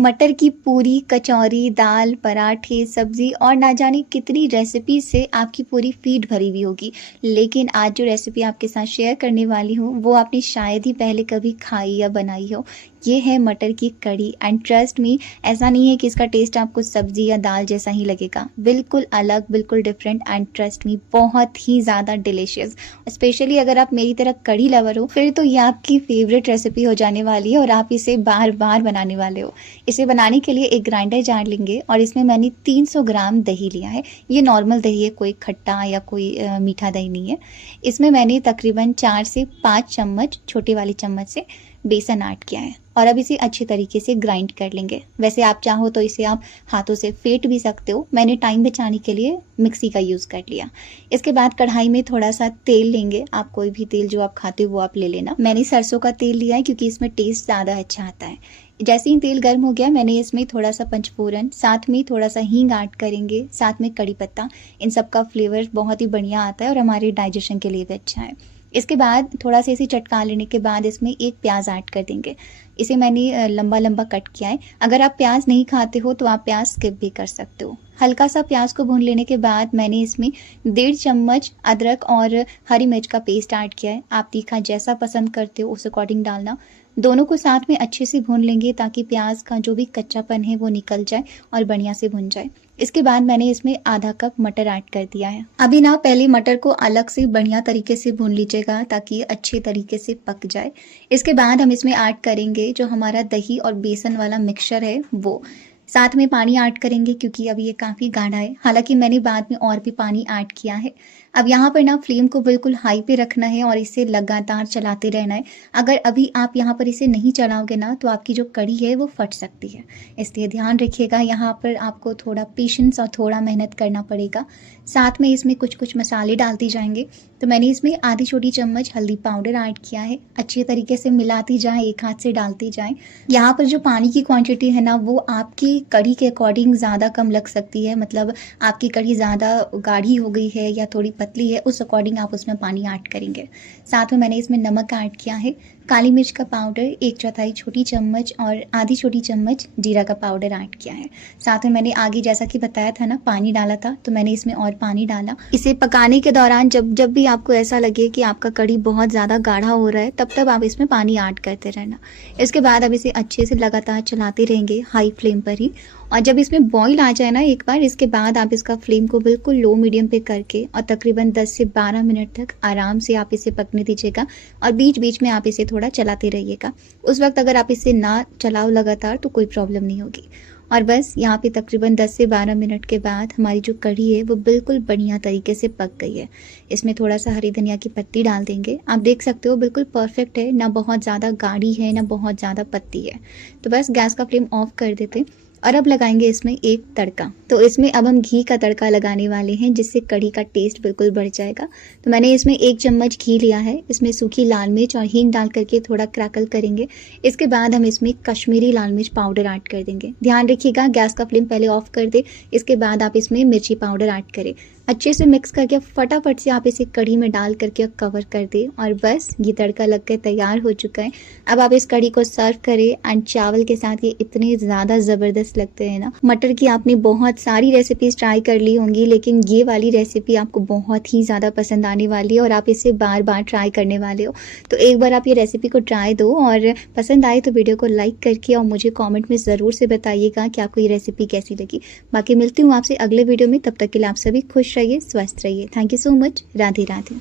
मटर की पूरी, कचौरी, दाल, पराठे, सब्जी और ना जाने कितनी रेसिपी से आपकी पूरी फीड भरी हुई होगी। लेकिन आज जो रेसिपी आपके साथ शेयर करने वाली हूँ वो आपने शायद ही पहले कभी खाई या बनाई हो। ये है मटर की कढ़ी एंड ट्रस्ट मी, ऐसा नहीं है कि इसका टेस्ट आपको सब्जी या दाल जैसा ही लगेगा। बिल्कुल अलग, बिल्कुल डिफरेंट एंड ट्रस्ट मी बहुत ही ज़्यादा डिलीशियस। स्पेशली अगर आप मेरी तरह कढ़ी लवर हो फिर तो ये आपकी फेवरेट रेसिपी हो जाने वाली है और आप इसे बार बार बनाने वाले हो। इसे बनाने के लिए एक ग्राइंडर जार लेंगे और इसमें मैंने 300 ग्राम दही लिया है। ये नॉर्मल दही है, कोई खट्टा या कोई मीठा दही नहीं है। इसमें मैंने तकरीबन 4 से 5 चम्मच छोटे वाली चम्मच से बेसन ऐड किया है और अब इसे अच्छे तरीके से ग्राइंड कर लेंगे। वैसे आप चाहो तो इसे आप हाथों से फेंट भी सकते हो, मैंने टाइम बचाने के लिए मिक्सी का यूज़ कर लिया। इसके बाद कढ़ाई में थोड़ा सा तेल लेंगे, आप कोई भी तेल जो आप खाते हो वो आप ले लेना। मैंने सरसों का तेल लिया है क्योंकि इसमें टेस्ट ज़्यादा अच्छा आता है। जैसे ही तेल गर्म हो गया मैंने इसमें थोड़ा सा पंचफोरन, साथ में थोड़ा सा हींग ऐड करेंगे, साथ में कड़ी पत्ता। इन सब का फ्लेवर बहुत ही बढ़िया आता है और हमारे डाइजेशन के लिए भी अच्छा है। इसके बाद थोड़ा सा इसे चटका लेने के बाद इसमें एक प्याज ऐड कर देंगे। इसे मैंने लंबा लंबा कट किया है। अगर आप प्याज नहीं खाते हो तो आप प्याज स्किप भी कर सकते हो। हल्का सा प्याज को भून लेने के बाद मैंने इसमें 1.5 चम्मच अदरक और हरी मिर्च का पेस्ट ऐड किया है। आप तीखा जैसा पसंद करते हो उस अकॉर्डिंग डालना। दोनों को साथ में अच्छे से भून लेंगे ताकि प्याज का जो भी कच्चापन है वो निकल जाए और बढ़िया से भुन जाए। इसके बाद मैंने इसमें आधा कप मटर ऐड कर दिया है। अभी ना पहले मटर को अलग से बढ़िया तरीके से भून लीजिएगा ताकि ये अच्छे तरीके से पक जाए। इसके बाद हम इसमें ऐड करेंगे जो हमारा दही और बेसन वाला मिक्सचर है वो। साथ में पानी ऐड करेंगे क्योंकि अभी ये काफ़ी गाढ़ा है, हालांकि मैंने बाद में और भी पानी ऐड किया है। अब यहाँ पर ना फ्लेम को बिल्कुल हाई पे रखना है और इसे लगातार चलाते रहना है। अगर अभी आप यहाँ पर इसे नहीं चलाओगे ना तो आपकी जो कढ़ी है वो फट सकती है, इसलिए ध्यान रखिएगा। यहाँ पर आपको थोड़ा पेशेंस और थोड़ा मेहनत करना पड़ेगा। साथ में इसमें कुछ कुछ मसाले डालते जाएंगे। तो मैंने इसमें आधी छोटी चम्मच हल्दी पाउडर ऐड किया है। अच्छे तरीके से मिलाती जाएं, एक हाथ से डालती जाएं। यहाँ पर जो पानी की क्वांटिटी है ना वो आपकी कढ़ी के अकॉर्डिंग ज़्यादा कम लग सकती है। मतलब आपकी कढ़ी ज़्यादा गाढ़ी हो गई है या थोड़ी पतली है, उस अकॉर्डिंग आप उसमें पानी ऐड करेंगे। साथ में मैंने इसमें नमक ऐड किया है, काली मिर्च का पाउडर 1/4 छोटी चम्मच और आधी छोटी चम्मच जीरा का पाउडर ऐड किया है। साथ में मैंने आगे जैसा कि बताया था ना पानी डाला था, तो मैंने इसमें और पानी डाला। इसे पकाने के दौरान जब जब भी आपको ऐसा लगे कि आपका कढ़ी बहुत ज़्यादा गाढ़ा हो रहा है तब तब आप इसमें पानी ऐड करते रहना। इसके बाद अब इसे अच्छे से लगातार चलाते रहेंगे हाई फ्लेम पर ही। और जब इसमें बॉईल आ जाए ना एक बार, इसके बाद आप इसका फ्लेम को बिल्कुल लो मीडियम पे करके और तकरीबन 10 से 12 मिनट तक आराम से आप इसे पकने दीजिएगा और बीच बीच में आप इसे थोड़ा चलाते रहिएगा। उस वक्त अगर आप इसे ना चलाओ लगातार तो कोई प्रॉब्लम नहीं होगी। और बस यहाँ पे तकरीबन 10 से 12 मिनट के बाद हमारी जो कढ़ी है वो बिल्कुल बढ़िया तरीके से पक गई है। इसमें थोड़ा सा हरी धनिया की पत्ती डाल देंगे। आप देख सकते हो बिल्कुल परफेक्ट है, ना बहुत ज़्यादा गाढ़ी है ना बहुत ज़्यादा पतली है। तो बस गैस का फ्लेम ऑफ कर देते और अब लगाएंगे इसमें एक तड़का। तो इसमें अब हम घी का तड़का लगाने वाले हैं जिससे कढ़ी का टेस्ट बिल्कुल बढ़ जाएगा। तो मैंने इसमें 1 चम्मच घी लिया है। इसमें सूखी लाल मिर्च और हींग डाल करके थोड़ा क्रैकल करेंगे। इसके बाद हम इसमें कश्मीरी लाल मिर्च पाउडर ऐड कर देंगे। ध्यान रखिएगा गैस का फ्लेम पहले ऑफ कर दे। इसके बाद आप इसमें मिर्ची पाउडर ऐड करें। अच्छे से मिक्स करके फटाफट से आप इसे कढ़ी में डाल करके कवर कर दें और बस ये तड़का लग कर तैयार हो चुका है। अब आप इस कढ़ी को सर्व करें एंड चावल के साथ ये इतने ज़्यादा ज़बरदस्त लगते हैं ना। मटर की आपने बहुत सारी रेसिपीज़ ट्राई कर ली होंगी लेकिन ये वाली रेसिपी आपको बहुत ही ज़्यादा पसंद आने वाली है और आप इसे बार बार ट्राई करने वाले हो। तो एक बार आप ये रेसिपी को ट्राई दो और पसंद आए तो वीडियो को लाइक करके और मुझे कॉमेंट में ज़रूर से बताइएगा कि आपको ये रेसिपी कैसी लगी। बाकी मिलती हूँ आपसे अगले वीडियो में, तब तक के लिए आप सभी खुश रहिए, स्वस्थ रहिए। Thank you so much. Radhe Radhe.